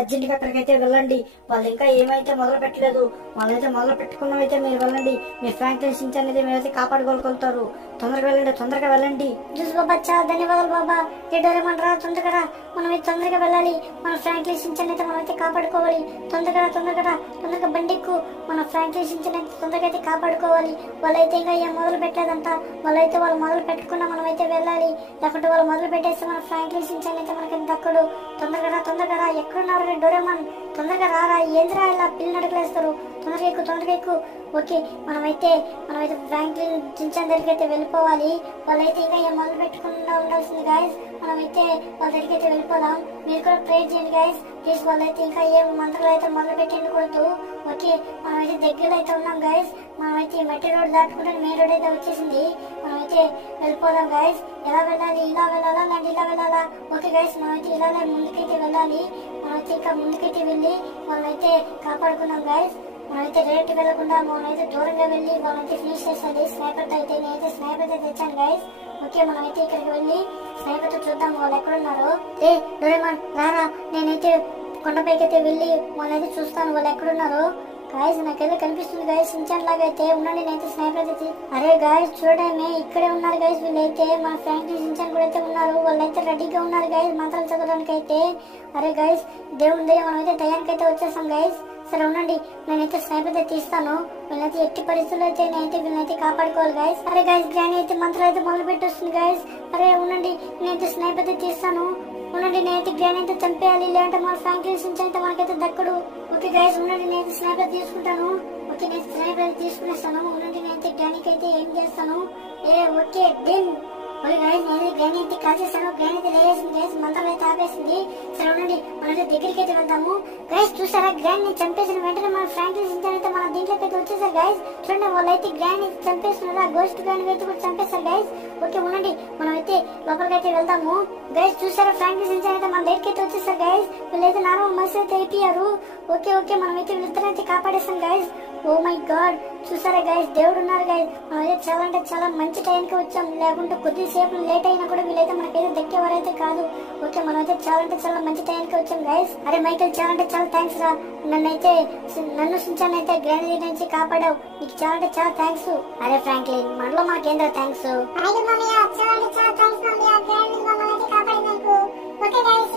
Urgent గా అక్కడికైతే వెళ్ళండి. వాళ్ళు ఇంకా ఏమైతే మొదలు పెట్టలేదు. వాళ్ళైతే మొదలు పెట్టుకున్నవైతే మీరు వెళ్ళండి. మీ ఫ్రాంక్లిన్ షిన్చాన్ అయితే మీరైతే కాపాడుకోగలుగుతారు. తొందరగా వెళ్ళండి, తొందరగా వెళ్ళండి. జూస్ బాబా చాలా ధన్యవాదాలు బాబా. డోరేమాన్ రా తొందరగా రా, మనమైతే తొందరగా వెళ్ళాలి. మన ఫ్రాంక్లిన్ షిన్చాన్ అయితే మనమైతే కాపాడుకోవాలి. తొందరగా తొందరగా బండిక్కు. మన ఫ్రాంక్లిన్ షిన్చాన్ అయితే తొందరగా అయితే కాపాడుకోవాలి. వాళ్ళైతే ఇంకా ఏం మొదలు పెట్టలేదంట. వాళ్ళు మొదలు పెట్టుకున్నా మనమైతే వెళ్ళాలి. లేకుంటే వాళ్ళు మొదలు పెట్టేస్తే మన ఫ్రాంక్లిన్ షిన్చాన్ అయితే మనకి దక్కడు. తొందరగా రా ఎక్కడున్నారు డోరేమాన్? తొందరగా రారా, ఏంద్రా ఇలా పిల్లి నడకలేస్తారు? తొందరగా ఎక్కు. ఓకే మనమైతే ఫ్రాంక్లిన్ షిన్చాన్ దగ్గరికి అయితే వెళ్ళిపోవాలి. వాళ్ళైతే ఇంకా ఏం మొదలు పెట్టకుండా ఉండాల్సింది గైస్. మనమైతే వాళ్ళ దగ్గరికి అయితే వెళ్ళిపోదాం. మీరు కూడా ప్రే చేయండి గైస్ ప్లీజ్. వాళ్ళైతే ఇంకా ఏం మంత్రాలు అయితే మొదలు పెట్టకూడదు. ఓకే మనమైతే దగ్గరలో అయితే ఉన్నాం గైస్. మనమైతే మట్టి రోడ్ దాటుకుంటే మెయిన్ రోడ్ అయితే వచ్చేసింది. మనమైతే వెళ్ళిపోదాం గైస్. ఎలా వెళ్ళాలి? ఇలా వెళ్ళాలా లేదంటే ఇలా వెళ్ళాలా? ఓకే గైస్ మనమైతే ఇలా ముందుకైతే వెళ్ళాలి. మనమైతే ఇంకా ముందుకైతే వెళ్ళి వాళ్ళైతే కాపాడుకున్నాం గైస్. మనమైతే డైరెక్ట్ వెళ్ళకుండా మనమైతే దూరంగా వెళ్ళి వాళ్ళైతే ఫినిష్ చేస్తుంది. స్నైపర్ అయితే నేనైతే స్నైపర్ అయితే తెచ్చాను గైస్. ఓకే మనమైతే ఇక్కడికి వెళ్ళి స్నైపర్ తో చూద్దాం వాళ్ళు ఎక్కడున్నారు. డోరేమాన్ రారా, నేనైతే కొండపైకి అయితే వెళ్ళి వాళ్ళైతే చూస్తాను వాళ్ళు ఎక్కడున్నారు. గాయస్ నాకైతే కనిపిస్తుంది గాయస్ షిన్చాన్ లాగా అయితే ఉండండి. నేనైతే స్నైపర్ అయితే అరే గాయస్ చూడమే ఇక్కడే ఉన్నారు గాయస్. వీళ్ళైతే మన ఫ్రాంక్లిన్ షిన్చాన్ కూడా అయితే ఉన్నారు. వాళ్ళైతే రెడీగా ఉన్నారు గాయస్ మంత్రాలు చదవడానికి అయితే. అరే గాయస్ దేవుని దయ మనమైతే టయానికి అయితే వచ్చేసాం గాయస్. సరే ఉండండి నేనైతే స్నైపర్ అయితే తీస్తాను. వీళ్ళైతే ఎట్టి పరిస్థితుల్లో అయితే నేనైతే వీళ్ళైతే కాపాడుకోవాలి గాయస్. అరే గాయస్ గ్రాని అయితే మంత్రాలు అయితే మొదలు పెట్టేస్తుంది గాయస్. అరే ఉండండి నేనైతే స్నైపర్ అయితే తీస్తాను. ఉండండి నేనైతే గ్రాని అయితే చంపేయాలి, లేదంటే మన ఫ్రాంక్లిన్ షిన్చాన్ అయితే మనకైతే దక్కడు. ఓకే గైస్ ఉండండి నేనైతే స్నైపర్ తీసుకుంటాను. ఓకే నేను స్నైపర్ అయితే తీసుకునేస్తాను. ఉండండి నేనైతే గ్రానికి అయితే ఏం చేస్తాను. Okay den. ఓకే గైస్ నేను గ్రాని అయితే కాల్చేస్తాను. గ్రాని అయితే లేవేసింది గైస్, మంత్రాలు అయితే ఆపేసింది. సరే ఉండండి మనైతే దగ్గరికి అయితే వెళ్దాము. గైస్ చూసారా గ్రాని చంపేసిన వెంటనే మన ఫ్రాంక్లిన్ షిన్చాన్ అయితే మన దీంట్లోకి అయితే వచ్చేసారు గైస్. చూడండి వాళ్ళైతే గ్రాని చంపేస్తున్నారు. ఆ గోస్ట్ గ్రాని అయితే కూడా చంపేస్తారు గైస్. ఓకే ఉండండి మనమైతే లోపలికి అయితే వెళ్దాము. గైస్ చూసారా ఫ్రాంక్లిన్ షిన్చాన్ అయితే మన దగ్గరికి అయితే వచ్చేసారు గైస్. వీళ్ళైతే నార్మల్ మనిషి అయితే అయిపోయారు. ఓకే మనమైతే వీళ్ళిద్దరు అయితే కాపాడేస్తాం గైస్. ఓ మై గాడ్ చూసారా గైస్ దేవుడు ఉన్నారు గైస్. మనమైతే చాలా అంటే చాలా మంచి టైంకి వచ్చాం. లేకుంటే కొద్దిసేపు లేట్ అయినా కూడా వీళ్ళైతే మనకైతే దక్కేవారైతే కాదు. ఓకే మనమైతే చాలా అంటే చాలా మంచి టైంకి వచ్చాం గైస్. అరే మైకేల్ చాలా అంటే చాలా థ్యాంక్స్ రా. నన్ను షిన్చాన్ అయితే గ్రాని నుంచి కాపాడావు. నీకు చాలా అంటే చాలా థ్యాంక్స్. అరే ఫ్రాంక్లిన్ మనలో మాకేంద్రా థ్యాంక్స్. చాలా థ్యాంక్స్ మామయ్య. గ్రాని మమ్మల్ని అయితే కాపాడినందుకు. Okay guys